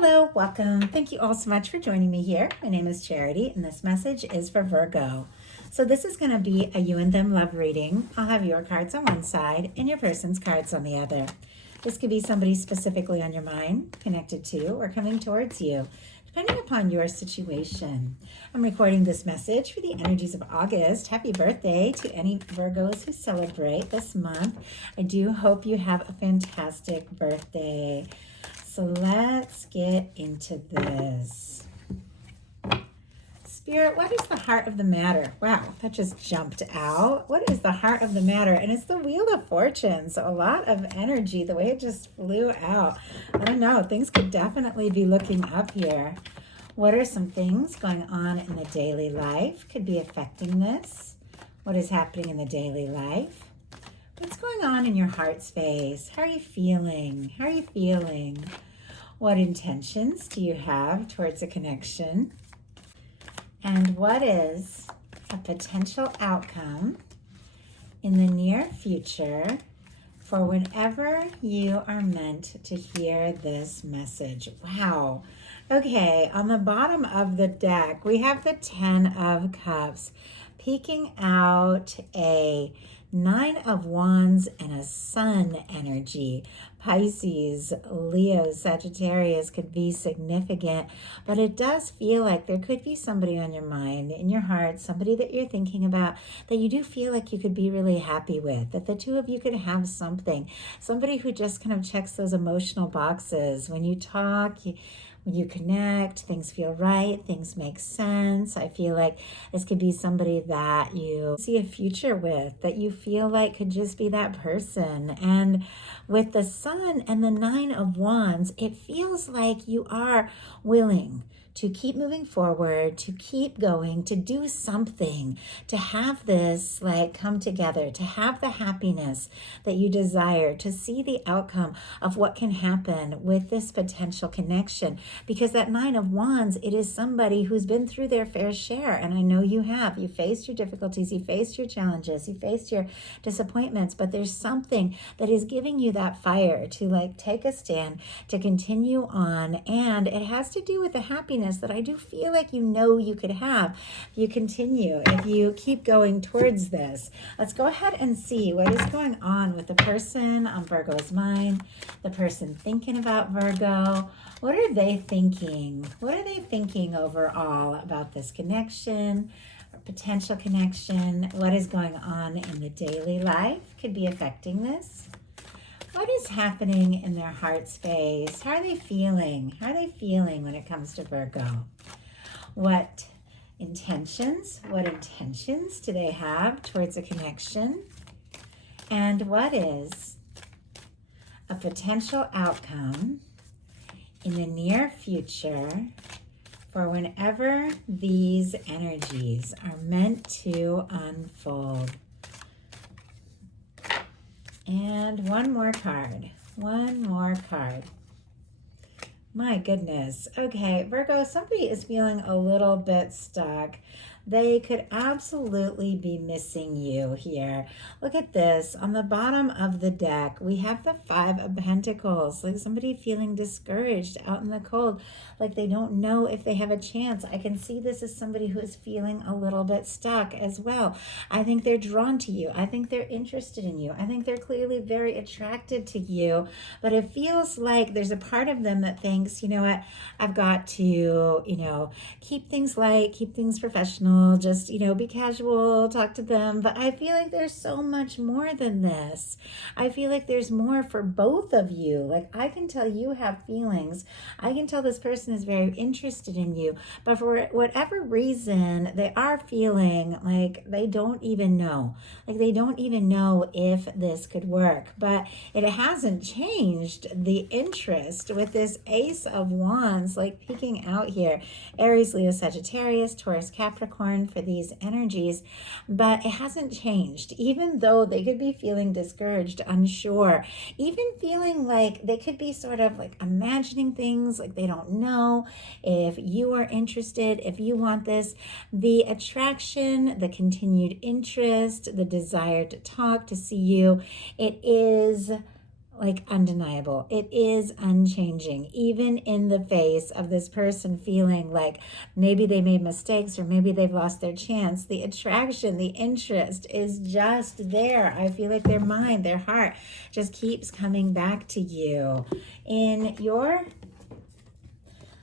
Hello, welcome. Thank you all so much for joining me here. My name is Charity, and this message is for Virgo. So this is going to be a you and them love reading. I'll have your cards on one side and your person's cards on the other. This could be somebody specifically on your mind, connected to, or coming towards you, depending upon your situation. I'm recording this message for the energies of August. Happy birthday to any Virgos who celebrate this month. I do hope you have a fantastic birthday. So let's get into this. Spirit, what is the heart of the matter? Wow, that just jumped out. What is the heart of the matter? And it's the Wheel of Fortune. So a lot of energy, the way it just flew out. I don't know, things could definitely be looking up here. What are some things going on in the daily life? Could be affecting this. What is happening in the daily life? What's going on in your heart space? How are you feeling? How are you feeling? What intentions do you have towards a connection? And what is a potential outcome in the near future for whenever you are meant to hear this message? Wow. Okay, on the bottom of the deck, we have the 10 of Cups peeking out a 9 of Wands and a Sun energy. Pisces, Leo, Sagittarius could be significant, but it does feel like there could be somebody on your mind, in your heart, somebody that you're thinking about that you do feel like you could be really happy with, that the two of you could have something, somebody who just kind of checks those emotional boxes. When you talk, when you connect, things feel right, things make sense. I feel like this could be somebody that you see a future with, that you feel like could just be that person. And with the Sun and the 9 of Wands, it feels like you are willing to keep moving forward, to keep going, to do something, to have this like come together, to have the happiness that you desire, to see the outcome of what can happen with this potential connection. Because that 9 of Wands, it is somebody who's been through their fair share. And I know you have. You faced your difficulties, you faced your challenges, you faced your disappointments, but there's something that is giving you that fire to like take a stand, to continue on. And it has to do with the happiness that I do feel like you know you could have if you continue, if you keep going towards this. Let's go ahead and see what is going on with the person on Virgo's mind, the person thinking about Virgo. What are they thinking? What are they thinking overall about this connection or potential connection? What is going on in the daily life could be affecting this? What is happening in their heart space? How are they feeling? How are they feeling when it comes to Virgo? What intentions do they have towards a connection? And what is a potential outcome in the near future for whenever these energies are meant to unfold? And one more card. My goodness. Okay, Virgo, somebody is feeling a little bit stuck. They could absolutely be missing you here. Look at this. On the bottom of the deck, we have the 5 of Pentacles. Like somebody feeling discouraged out in the cold, like they don't know if they have a chance. I can see this as somebody who is feeling a little bit stuck as well. I think they're drawn to you. I think they're interested in you. I think they're clearly very attracted to you. But it feels like there's a part of them that thinks, you know what, I've got to, keep things light, keep things professional, just, be casual, talk to them. But I feel like there's so much more than this. I feel like there's more for both of you. Like I can tell you have feelings. I can tell this person is very interested in you. But for whatever reason, they are feeling like they don't even know. Like they don't even know if this could work. But it hasn't changed the interest with this Ace of Wands, like peeking out here. Aries, Leo, Sagittarius, Taurus, Capricorn for these energies, but it hasn't changed. Even though they could be feeling discouraged, unsure, even feeling like they could be sort of like imagining things like they don't know if you are interested, if you want this, the attraction, the continued interest, the desire to talk, to see you, it is like undeniable. It is unchanging, even in the face of this person feeling like maybe they made mistakes or maybe they've lost their chance. The attraction, the interest is just there. I feel like their mind, their heart just keeps coming back to you. In your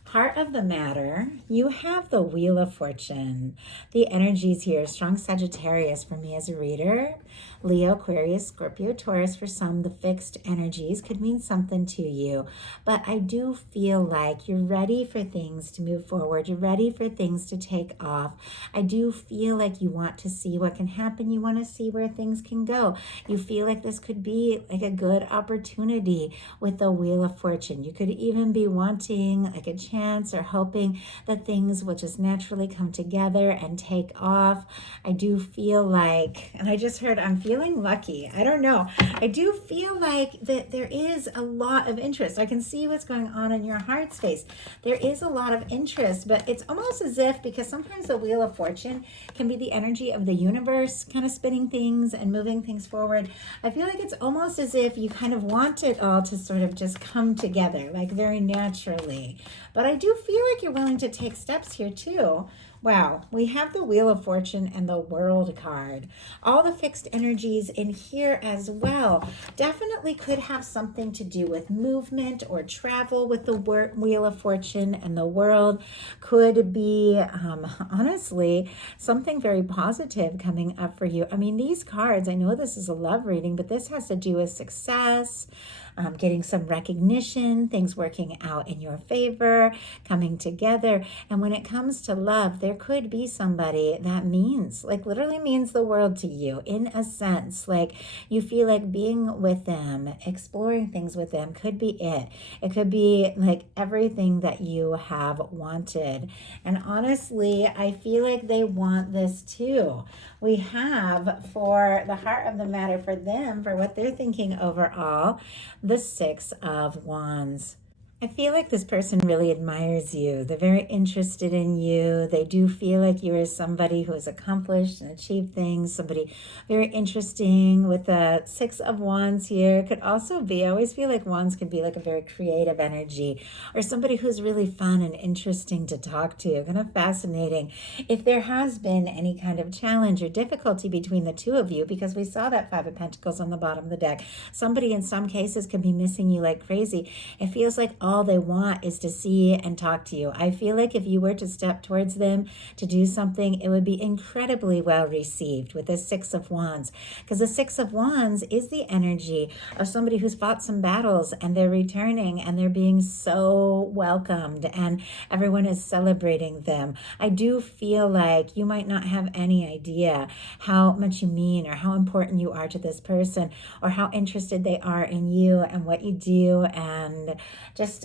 heart of the matter, you have the Wheel of Fortune. The energies here, strong Sagittarius for me as a reader. Leo, Aquarius, Scorpio, Taurus, for some, the fixed energies could mean something to you. But I do feel like you're ready for things to move forward. You're ready for things to take off. I do feel like you want to see what can happen. You want to see where things can go. You feel like this could be like a good opportunity with the Wheel of Fortune. You could even be wanting like a chance or hoping that things will just naturally come together and take off. I do feel like, and I just heard, I'm feeling lucky. I don't know. I do feel like that there is a lot of interest. I can see what's going on in your heart space. There is a lot of interest, but it's almost as if, because sometimes the Wheel of Fortune can be the energy of the universe kind of spinning things and moving things forward. I feel like it's almost as if you kind of want it all to sort of just come together, like very naturally. But I do feel like you're willing to take steps here too. Wow, we have the Wheel of Fortune and the World card. All the fixed energies in here as well definitely could have something to do with movement or travel with the Wheel of Fortune and the World. Could be, honestly, something very positive coming up for you. I mean, these cards, I know this is a love reading, but this has to do with success, getting some recognition, things working out in your favor, coming together. And when it comes to love, there could be somebody that means, like literally means the world to you in a sense. Like you feel like being with them, exploring things with them could be it. It could be like everything that you have wanted. And honestly, I feel like they want this too. We have for the heart of the matter for them, for what they're thinking overall, the Six of Wands. I feel like this person really admires you. They're very interested in you. They do feel like you are somebody who has accomplished and achieved things, somebody very interesting. With the Six of Wands here, could also be, I always feel like wands can be like a very creative energy or somebody who's really fun and interesting to talk to, kind of fascinating. If there has been any kind of challenge or difficulty between the two of you, because we saw that Five of Pentacles on the bottom of the deck, somebody in some cases could be missing you like crazy. It feels like all they want is to see and talk to you. I feel like if you were to step towards them to do something, it would be incredibly well received with the Six of Wands, because the Six of Wands is the energy of somebody who's fought some battles and they're returning and they're being so welcomed and everyone is celebrating them. I do feel like you might not have any idea how much you mean or how important you are to this person or how interested they are in you and what you do, and just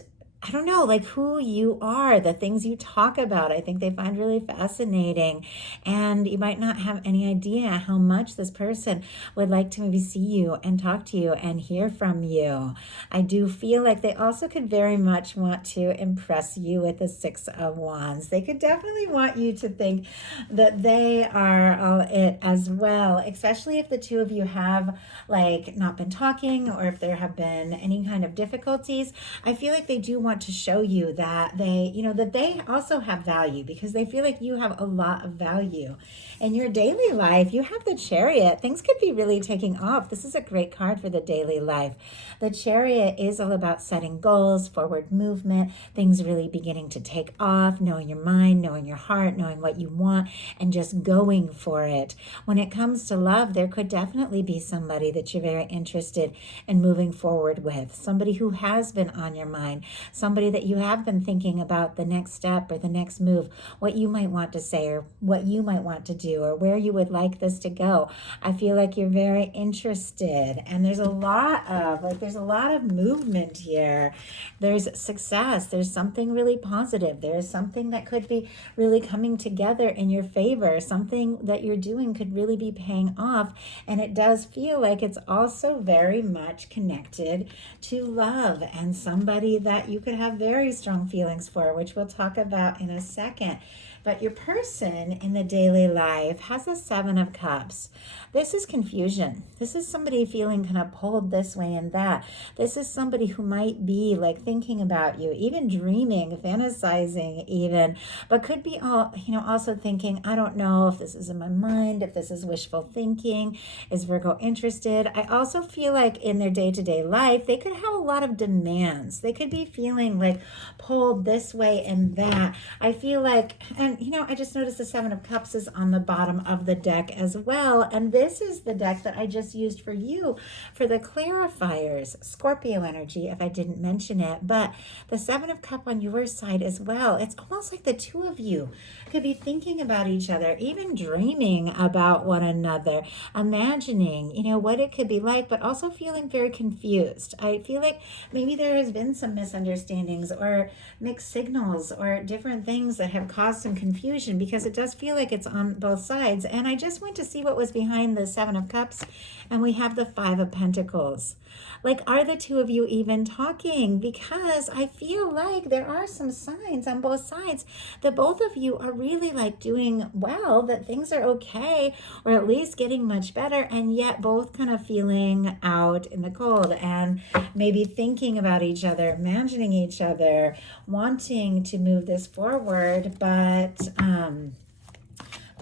I don't know, like who you are, the things you talk about, I think they find really fascinating. And you might not have any idea how much this person would like to maybe see you and talk to you and hear from you. I do feel like they also could very much want to impress you with the Six of Wands. They could definitely want you to think that they are all it as well, especially if the two of you have like not been talking or if there have been any kind of difficulties. I feel like they do want to show you that that they also have value, because they feel like you have a lot of value in your daily life. You have the Chariot. Things could be really taking off. This is a great card for the daily life. The Chariot is all about setting goals, forward movement, things really beginning to take off, knowing your mind, knowing your heart, knowing what you want, and just going for it. When it comes to love, there could definitely be somebody that you're very interested in moving forward with, somebody who has been on your mind, somebody that you have been thinking about the next step or the next move, what you might want to say or what you might want to do or where you would like this to go. I feel like you're very interested, and there's a lot of movement here. There's success. There's something really positive. There's something that could be really coming together in your favor. Something that you're doing could really be paying off, and it does feel like it's also very much connected to love and somebody that you could have very strong feelings for, which we'll talk about in a second. But your person in the daily life has a Seven of Cups. This is confusion. This is somebody feeling kind of pulled this way and that. This is somebody who might be like thinking about you, even dreaming, fantasizing even, but could be all, also thinking, I don't know if this is in my mind, if this is wishful thinking. Is Virgo interested? I also feel like in their day-to-day life, they could have a lot of demands. They could be feeling like pulled this way and that. I feel like, and I just noticed the Seven of Cups is on the bottom of the deck as well. And this is the deck that I just used for you for the clarifiers, Scorpio energy, if I didn't mention it. But the Seven of Cups on your side as well. It's almost like the two of you could be thinking about each other, even dreaming about one another, imagining, what it could be like, but also feeling very confused. I feel like maybe there has been some misunderstandings or mixed signals or different things that have caused some confusion, because it does feel like it's on both sides. And I just went to see what was behind the Seven of Cups, and we have the Five of Pentacles. Like, are the two of you even talking? Because I feel like there are some signs on both sides that both of you are really like doing well, that things are okay, or at least getting much better, and yet both kind of feeling out in the cold and maybe thinking about each other, imagining each other, wanting to move this forward, but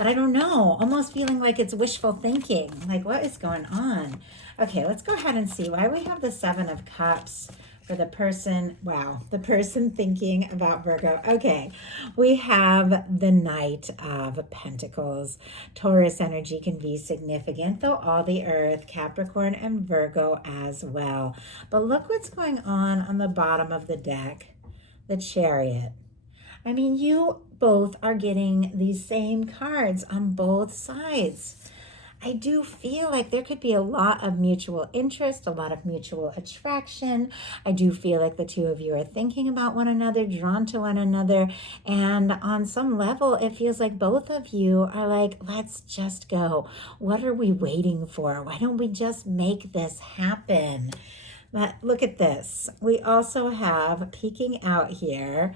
I don't know, almost feeling like it's wishful thinking. Like, what is going on? Okay, let's go ahead and see why we have the Seven of Cups for the person. Wow, the person thinking about Virgo. Okay, we have the Knight of Pentacles. Taurus energy can be significant, though all the Earth, Capricorn, and Virgo as well. But look what's going on the bottom of the deck, the Chariot. I mean, you both are getting these same cards on both sides. I do feel like there could be a lot of mutual interest, a lot of mutual attraction. I do feel like the two of you are thinking about one another, drawn to one another. And on some level, it feels like both of you are like, let's just go. What are we waiting for? Why don't we just make this happen? But look at this. We also have peeking out here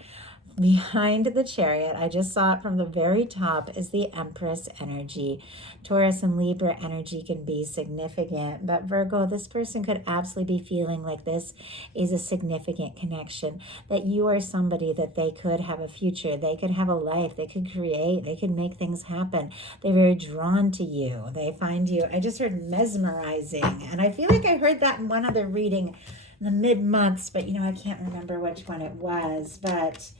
behind the Chariot, I just saw it from the very top, is the Empress energy. Taurus and Libra energy can be significant, but Virgo, this person could absolutely be feeling like this is a significant connection, that you are somebody that they could have a future, they could have a life, they could create, they could make things happen. They're very drawn to you. They find you, I just heard mesmerizing, and I feel like I heard that in one other reading in the mid-months, but I can't remember which one it was, but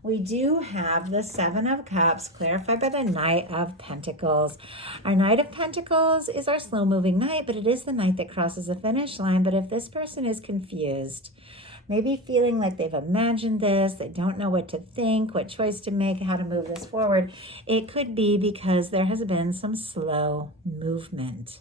we do have the Seven of Cups clarified by the Knight of Pentacles. Our Knight of Pentacles is our slow-moving knight, but it is the knight that crosses the finish line. But if this person is confused, maybe feeling like they've imagined this, they don't know what to think, what choice to make, how to move this forward, it could be because there has been some slow movement.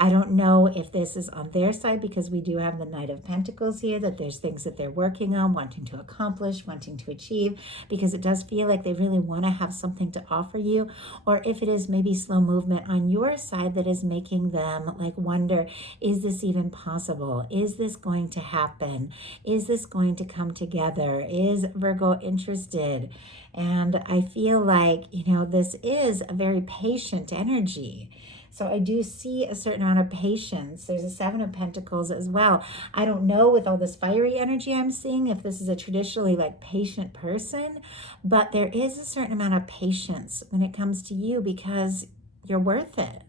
I don't know if this is on their side, because we do have the Knight of Pentacles here, that there's things that they're working on, wanting to accomplish, wanting to achieve, because it does feel like they really want to have something to offer you. Or if it is maybe slow movement on your side that is making them like wonder, is this even possible? Is this going to happen? Is this going to come together? Is Virgo interested? And I feel like, this is a very patient energy. So I do see a certain amount of patience. There's a Seven of Pentacles as well. I don't know, with all this fiery energy I'm seeing, if this is a traditionally like patient person, but there is a certain amount of patience when it comes to you, because you're worth it.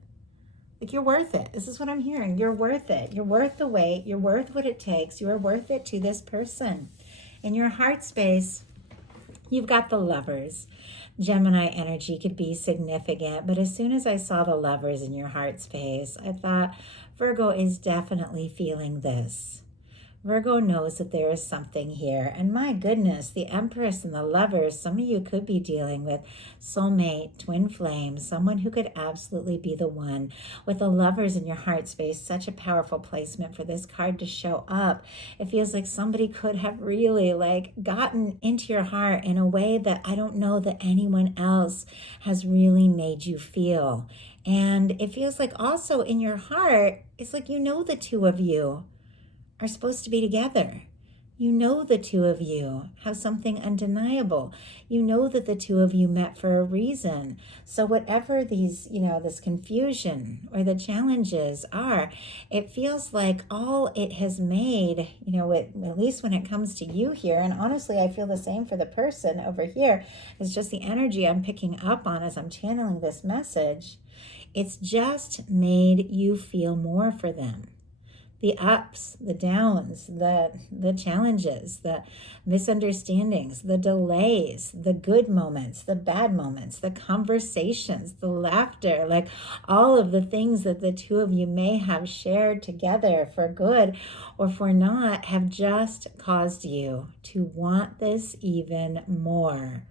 Like, you're worth it. This is what I'm hearing. You're worth it. You're worth the wait. You're worth what it takes. You are worth it to this person. In your heart space, you've got the Lovers. Gemini energy could be significant, but as soon as I saw the Lovers in your heart space, I thought Virgo is definitely feeling this. Virgo knows that there is something here. And my goodness, the Empress and the Lovers, some of you could be dealing with soulmate, twin flame, someone who could absolutely be the one. With the Lovers in your heart space, such a powerful placement for this card to show up. It feels like somebody could have really like gotten into your heart in a way that I don't know that anyone else has really made you feel. And it feels like also in your heart, it's like the two of you are supposed to be together. You know the two of you have something undeniable. You know that the two of you met for a reason. So whatever these, this confusion or the challenges are, it feels like all it has made, at least when it comes to you here, and honestly, I feel the same for the person over here, is just the energy I'm picking up on as I'm channeling this message. It's just made you feel more for them. The ups, the downs, the challenges, the misunderstandings, the delays, the good moments, the bad moments, the conversations, the laughter, like all of the things that the two of you may have shared together for good or for not have just caused you to want this even more.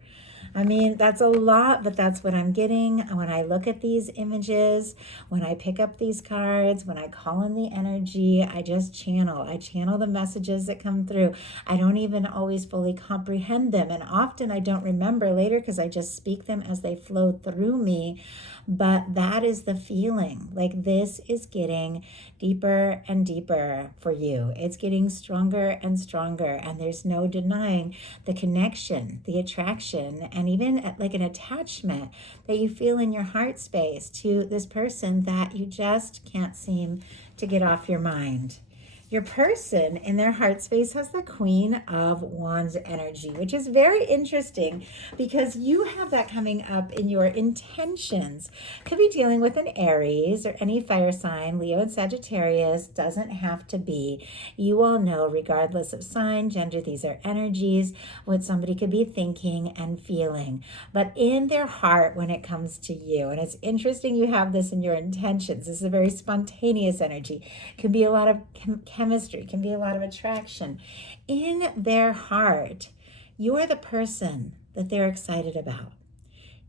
I mean, that's a lot, but that's what I'm getting when I look at these images, when I pick up these cards, when I call in the energy. I just channel. I channel the messages that come through. I don't even always fully comprehend them, and often I don't remember later because I just speak them as they flow through me. But that is the feeling. Like this is getting deeper and deeper for you. It's getting stronger and stronger, and there's no denying the connection, the attraction, and even like an attachment that you feel in your heart space to this person that you just can't seem to get off your mind. Your person in their heart space has the Queen of Wands energy, which is very interesting because you have that coming up in your intentions. Could be dealing with an Aries or any fire sign. Leo and Sagittarius doesn't have to be. You all know, regardless of sign, gender, these are energies, what somebody could be thinking and feeling. But in their heart when it comes to you, and it's interesting you have this in your intentions. This is a very spontaneous energy. It could be a lot of chemistry, can be a lot of attraction. In their heart, you're the person that they're excited about.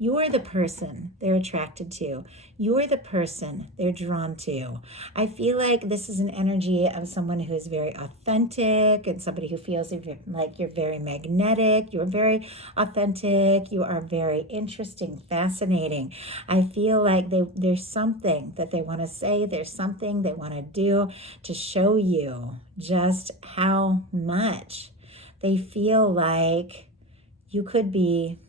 You're the person they're attracted to. You're the person they're drawn to. I feel like this is an energy of someone who is very authentic and somebody who feels like you're very magnetic. You're very authentic. You are very interesting, fascinating. I feel like there's something that they want to say. There's something they want to do to show you just how much they feel like you could be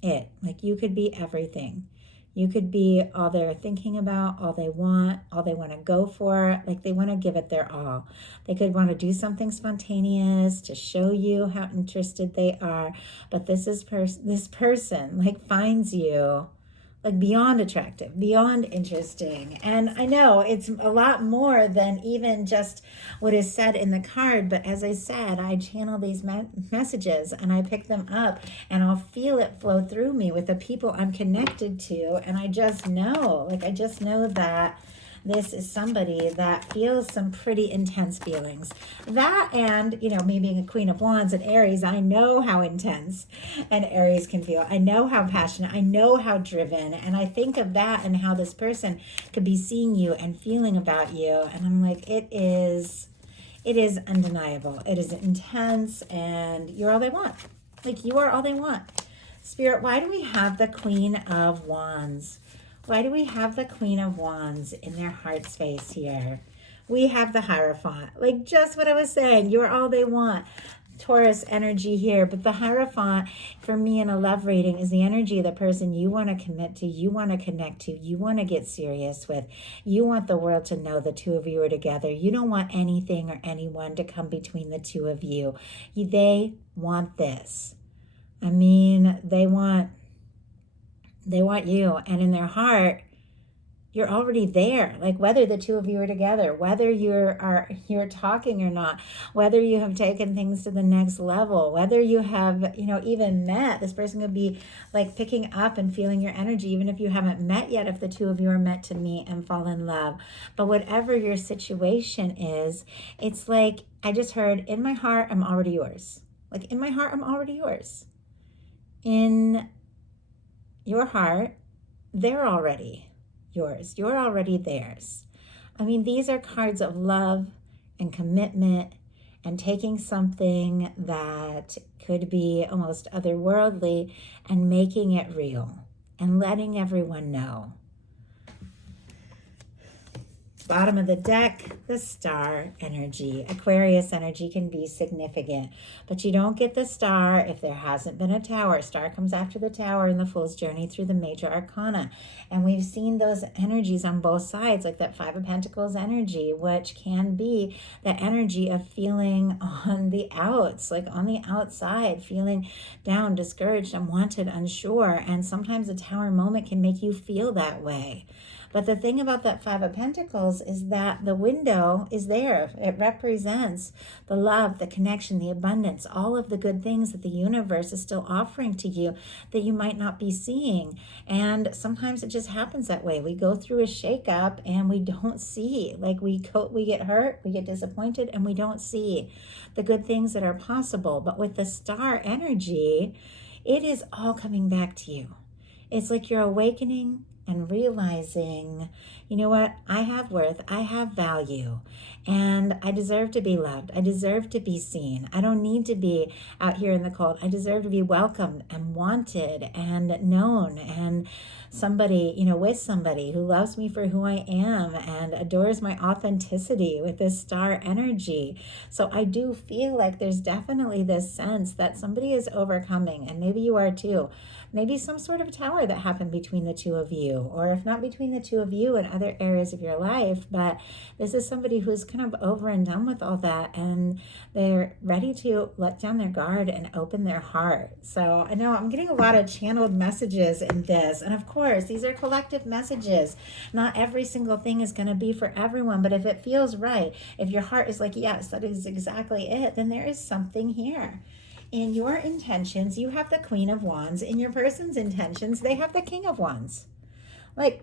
it. Like you could be everything. You could be all they're thinking about, all they want to go for. Like they want to give it their all. They could want to do something spontaneous to show you how interested they are. But this person like finds you like beyond attractive, beyond interesting. And I know it's a lot more than even just what is said in the card. But as I said, I channel these messages and I pick them up and I'll feel it flow through me with the people I'm connected to. And I just know that this is somebody that feels some pretty intense feelings. That and, me being a Queen of Wands and Aries, I know how intense an Aries can feel. I know how passionate. I know how driven. And I think of that and how this person could be seeing you and feeling about you. And I'm like, it is undeniable. It is intense and you're all they want. Like you are all they want. Spirit, why do we have the Queen of Wands? Why do we have the Queen of Wands in their heart space here? We have the Hierophant. Like just what I was saying, you're all they want. Taurus energy here. But the Hierophant, for me in a love reading, is the energy of the person you want to commit to, you want to connect to, you want to get serious with. You want the world to know the two of you are together. You don't want anything or anyone to come between the two of you. They want this. I mean, they want you, and in their heart you're already there. Like whether the two of you are together, whether you're talking or not, whether you have taken things to the next level, whether you have even met, this person could be like picking up and feeling your energy even if you haven't met yet, if the two of you are meant to meet and fall in love. But whatever your situation is, it's like I just heard, in my heart I'm already yours. Like in my heart I'm already yours. In your heart, they're already yours. You're already theirs. I mean, these are cards of love and commitment and taking something that could be almost otherworldly and making it real and letting everyone know. Bottom of the deck, the star energy. Aquarius energy can be significant, but you don't get the star if there hasn't been a tower. Star comes after the tower in the Fool's Journey through the major arcana. And we've seen those energies on both sides, like that Five of Pentacles energy, which can be the energy of feeling on the outs, like on the outside, feeling down, discouraged, unwanted, unsure. And sometimes a tower moment can make you feel that way. But the thing about that Five of Pentacles is that the window is there. It represents the love, the connection, the abundance, all of the good things that the universe is still offering to you that you might not be seeing. And sometimes it just happens that way. We go through a shakeup and we don't see. Like we get hurt, we get disappointed, and we don't see the good things that are possible. But with the star energy, it is all coming back to you. It's like you're awakening and realizing, you know what, I have worth, I have value, and I deserve to be loved. I deserve to be seen. I don't need to be out here in the cold. I deserve to be welcomed and wanted and known, and somebody, with somebody who loves me for who I am and adores my authenticity with this star energy. So I do feel like there's definitely this sense that somebody is overcoming, and maybe you are too. Maybe some sort of tower that happened between the two of you, or if not between the two of you in other areas of your life, but this is somebody who's kind of over and done with all that, and they're ready to let down their guard and open their heart. So I know I'm getting a lot of channeled messages in this, and of course, these are collective messages. Not every single thing is going to be for everyone, but if it feels right, if your heart is like, yes, that is exactly it, then there is something here. In your intentions, you have the Queen of Wands. In your person's intentions, they have the King of Wands. Like,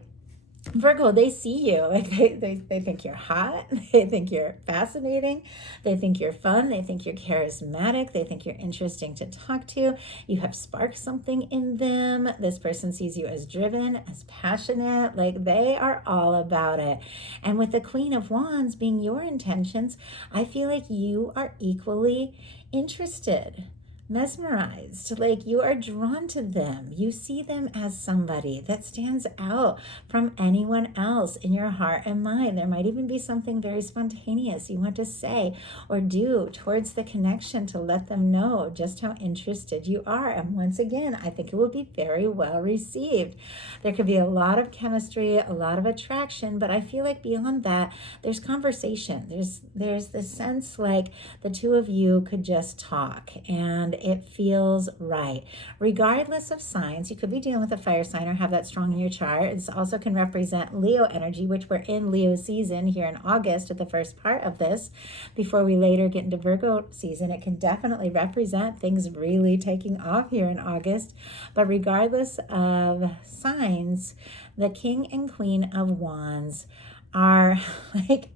Virgo, they see you. Like they think you're hot. They think you're fascinating. They think you're fun. They think you're charismatic. They think you're interesting to talk to. You have sparked something in them. This person sees you as driven, as passionate. Like they are all about it. And with the Queen of Wands being your intentions, I feel like you are equally interested, mesmerized, like you are drawn to them. You see them as somebody that stands out from anyone else in your heart and mind. There might even be something very spontaneous you want to say or do towards the connection to let them know just how interested you are. And once again, I think it will be very well received. There could be a lot of chemistry, a lot of attraction, but I feel like beyond that, there's conversation. There's this sense like the two of you could just talk, and it feels right. Regardless of signs, you could be dealing with a fire sign or have that strong in your chart. This also can represent Leo energy, which we're in Leo season here in August at the first part of this. Before we later get into Virgo season, it can definitely represent things really taking off here in August. But regardless of signs, the King and Queen of Wands are like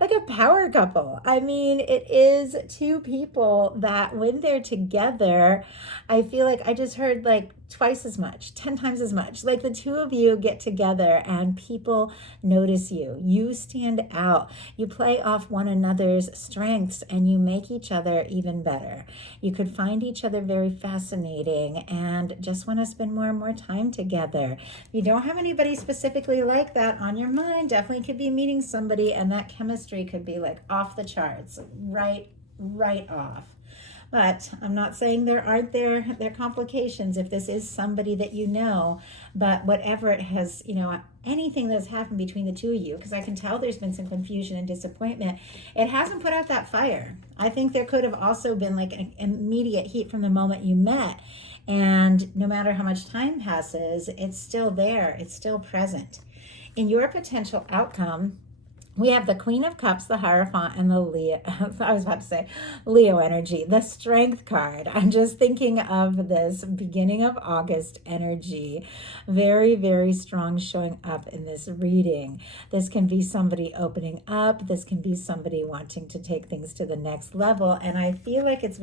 a power couple. I mean, it is two people that when they're together, I feel like I just heard like twice as much, 10 times as much. Like the two of you get together and people notice you. You stand out. You play off one another's strengths and you make each other even better. You could find each other very fascinating and just want to spend more and more time together. If you don't have anybody specifically like that on your mind, definitely could be meeting somebody and that chemistry could be like off the charts, right off. But I'm not saying there aren't there complications if this is somebody that you know, but whatever it has, anything that's happened between the two of you, because I can tell there's been some confusion and disappointment, it hasn't put out that fire. I think there could have also been like an immediate heat from the moment you met. And no matter how much time passes, it's still there. It's still present. In your potential outcome, we have the Queen of Cups, the Hierophant, and the Leo energy, the Strength card. I'm just thinking of this beginning of August energy. Very, very strong showing up in this reading. This can be somebody opening up. This can be somebody wanting to take things to the next level. And I feel like it's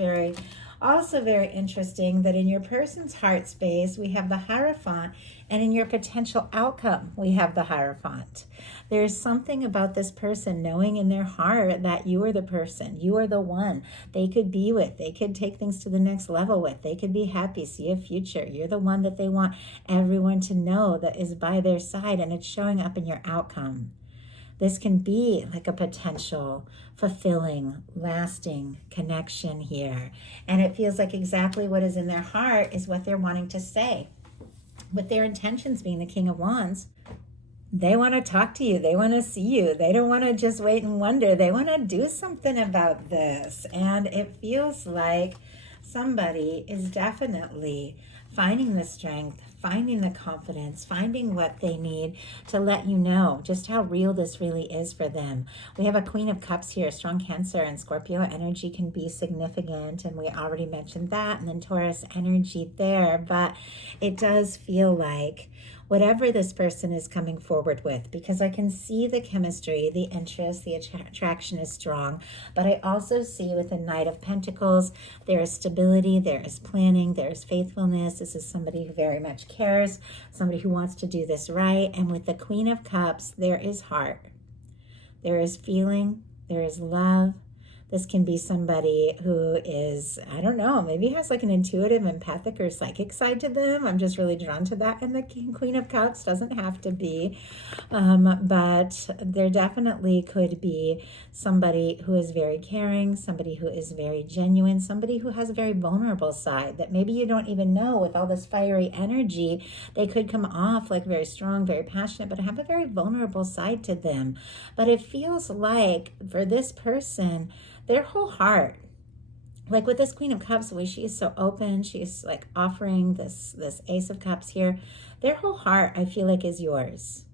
also very interesting that in your person's heart space, we have the Hierophant, and in your potential outcome, we have the Hierophant. There's something about this person knowing in their heart that you are the person, you are the one they could be with, they could take things to the next level with, they could be happy, see a future. You're the one that they want everyone to know that is by their side, and it's showing up in your outcome. This can be like a potential fulfilling, lasting connection here. And it feels like exactly what is in their heart is what they're wanting to say. With their intentions being the King of Wands, they want to talk to you. They want to see you. They don't want to just wait and wonder. They want to do something about this. And it feels like somebody is definitely finding the strength, finding the confidence, finding what they need to let you know just how real this really is for them. We have a Queen of Cups here. Strong Cancer and Scorpio energy can be significant, and we already mentioned that, and then Taurus energy there. But it does feel like whatever this person is coming forward with, because I can see the chemistry, the interest, the attraction is strong, but I also see with the Knight of Pentacles, there is stability, there is planning, there is faithfulness. This is somebody who very much cares, somebody who wants to do this right. And with the Queen of Cups, there is heart, there is feeling, there is love. This can be somebody who is, I don't know, maybe has like an intuitive, empathic, or psychic side to them. I'm just really drawn to that. And the Queen of Cups doesn't have to be, but there definitely could be somebody who is very caring, somebody who is very genuine, somebody who has a very vulnerable side that maybe you don't even know. With all this fiery energy, they could come off like very strong, very passionate, but have a very vulnerable side to them. But it feels like for this person, their whole heart, like with this Queen of Cups, the way she is so open, she's like offering this Ace of Cups here, their whole heart, I feel like, is yours.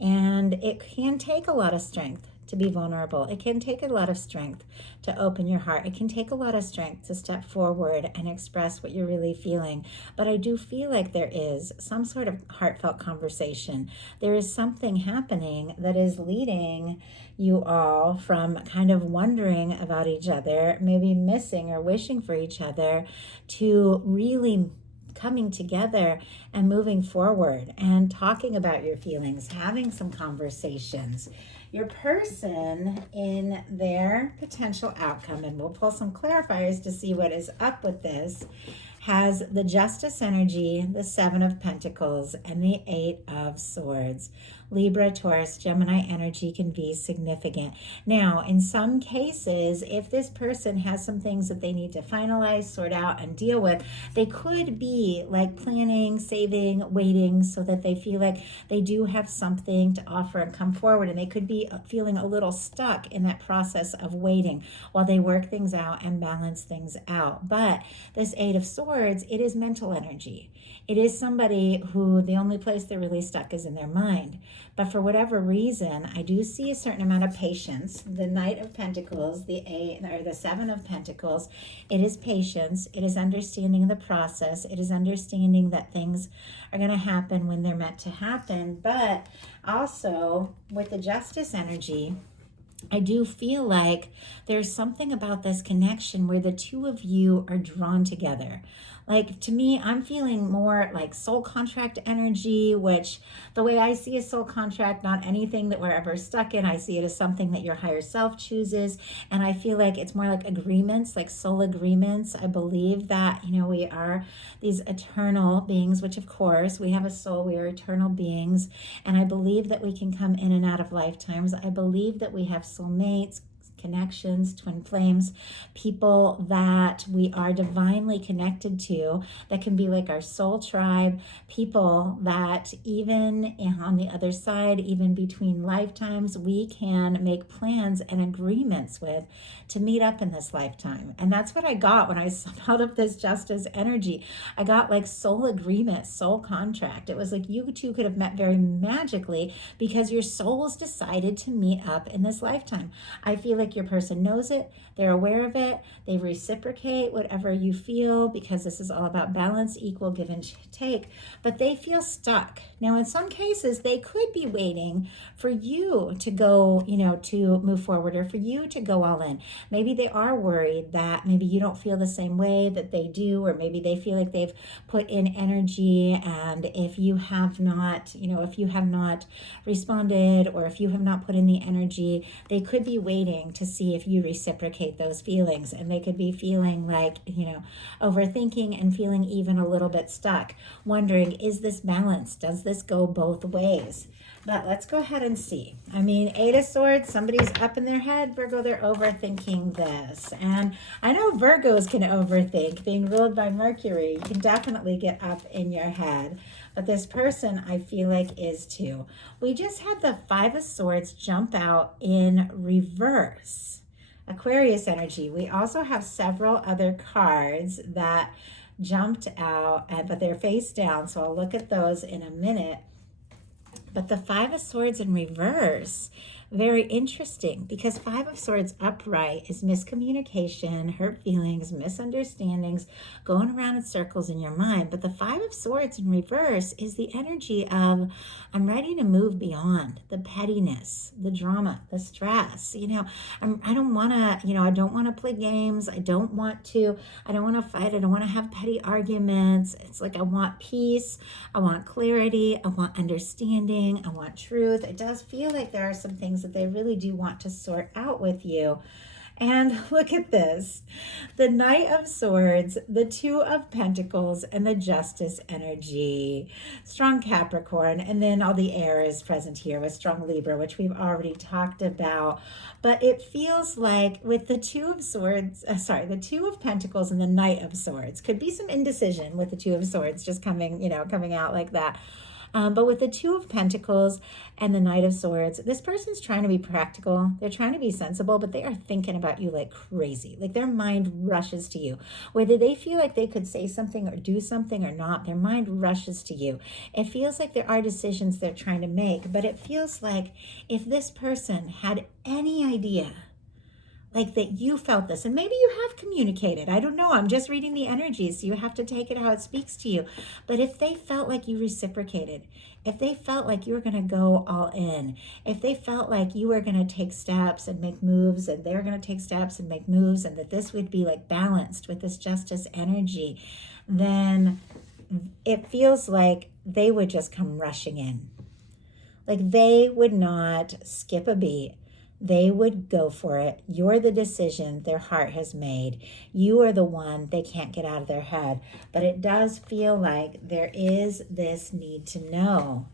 And it can take a lot of strength to be vulnerable. It can take a lot of strength to open your heart. It can take a lot of strength to step forward and express what you're really feeling. But I do feel like there is some sort of heartfelt conversation. There is something happening that is leading you all from kind of wondering about each other, maybe missing or wishing for each other, to really coming together and moving forward and talking about your feelings, having some conversations. Your person in their potential outcome, and we'll pull some clarifiers to see what is up with this, has the Justice energy, the Seven of Pentacles, and the Eight of Swords. Libra, Taurus, Gemini energy can be significant. Now, in some cases, if this person has some things that they need to finalize, sort out, and deal with, they could be like planning, saving, waiting, so that they feel like they do have something to offer and come forward. And they could be feeling a little stuck in that process of waiting while they work things out and balance things out. But this Eight of Swords, it is mental energy. It is somebody who the only place they're really stuck is in their mind. But for whatever reason, I do see a certain amount of patience. The Knight of Pentacles, the Seven of Pentacles, it is patience. It is understanding the process. It is understanding that things are going to happen when they're meant to happen. But also with the Justice energy, I do feel like there's something about this connection where the two of you are drawn together. Like, to me, I'm feeling more like soul contract energy, which the way I see a soul contract, not anything that we're ever stuck in. I see it as something that your higher self chooses. And I feel like it's more like agreements, like soul agreements. I believe that, we are these eternal beings, which of course we have a soul, we are eternal beings. And I believe that we can come in and out of lifetimes. I believe that we have soulmates, connections, twin flames, people that we are divinely connected to, that can be like our soul tribe, people that even on the other side, even between lifetimes, we can make plans and agreements with to meet up in this lifetime. And that's what I got when I held up this Justice energy. I got like soul agreement, soul contract. It was like you two could have met very magically because your souls decided to meet up in this lifetime. I feel like your person knows it, they're aware of it, they reciprocate whatever you feel, because this is all about balance, equal give and take, but they feel stuck. Now, in some cases, they could be waiting for you to go, to move forward, or for you to go all in. Maybe they are worried that maybe you don't feel the same way that they do, or maybe they feel like they've put in energy, and if you have not, responded, or if you have not put in the energy, they could be waiting to see if you reciprocate those feelings. And they could be feeling like, overthinking and feeling even a little bit stuck, wondering, is this balanced? Does this go both ways? But let's go ahead and see. I mean, Eight of Swords, somebody's up in their head. Virgo, they're overthinking this. And I know Virgos can overthink. Being ruled by Mercury, you can definitely get up in your head. But this person, I feel like, is too. We just had the Five of Swords jump out in reverse. Aquarius energy. We also have several other cards that jumped out, but they're face down. So I'll look at those in a minute. But the Five of Swords in reverse, very interesting, because Five of Swords upright is miscommunication, hurt feelings, misunderstandings, going around in circles in your mind. But the Five of Swords in reverse is the energy of, I'm ready to move beyond the pettiness, the drama, the stress. You know, I don't want to, I don't want to play games. I don't want to fight. I don't want to have petty arguments. It's like I want peace. I want clarity. I want understanding. I want truth. It does feel like there are some things that they really do want to sort out with you. And look at this, the Knight of Swords, the Two of Pentacles, and the Justice energy. Strong Capricorn, and then all the air is present here with strong Libra, which we've already talked about. But it feels like with the Two of Swords, the Two of Pentacles and the Knight of Swords, could be some indecision with the Two of Swords just coming out like that. But with the Two of Pentacles and the Knight of Swords, this person's trying to be practical. They're trying to be sensible, but they are thinking about you like crazy. Like their mind rushes to you. Whether they feel like they could say something or do something or not, their mind rushes to you. It feels like there are decisions they're trying to make, but it feels like if this person had any idea like that you felt this, and maybe you have communicated, I don't know, I'm just reading the energies, so you have to take it how it speaks to you. But if they felt like you reciprocated, if they felt like you were going to go all in, if they felt like you were going to take steps and make moves, and they're going to take steps and make moves, and that this would be like balanced with this justice energy, then it feels like they would just come rushing in. Like they would not skip a beat. They would go for it. You're the decision their heart has made. You are the one they can't get out of their head. But it does feel like there is this need to know.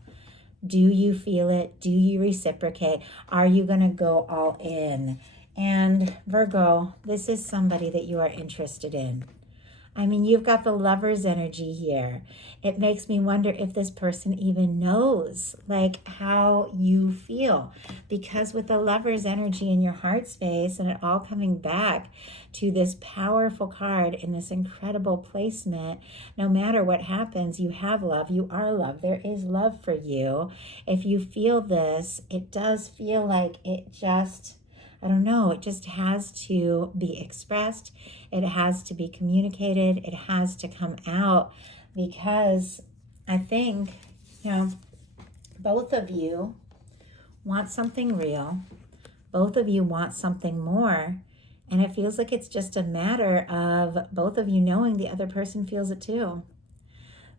Do you feel it? Do you reciprocate? Are you going to go all in? And Virgo, this is somebody that you are interested in. I mean, you've got the Lover's energy here. It makes me wonder if this person even knows like how you feel, because with the Lover's energy in your heart space and it all coming back to this powerful card in this incredible placement, no matter what happens, you have love. You are love. There is love for you. If you feel this, it does feel like it just, I don't know, it just has to be expressed. It has to be communicated. It has to come out, because I think, both of you want something real. Both of you want something more. And it feels like it's just a matter of both of you knowing the other person feels it too.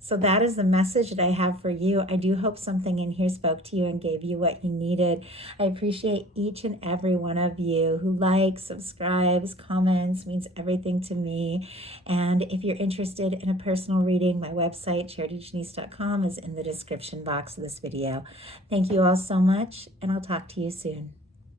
So that is the message that I have for you. I do hope something in here spoke to you and gave you what you needed. I appreciate each and every one of you who likes, subscribes, comments, means everything to me. And if you're interested in a personal reading, my website, charityjanice.com, is in the description box of this video. Thank you all so much, and I'll talk to you soon.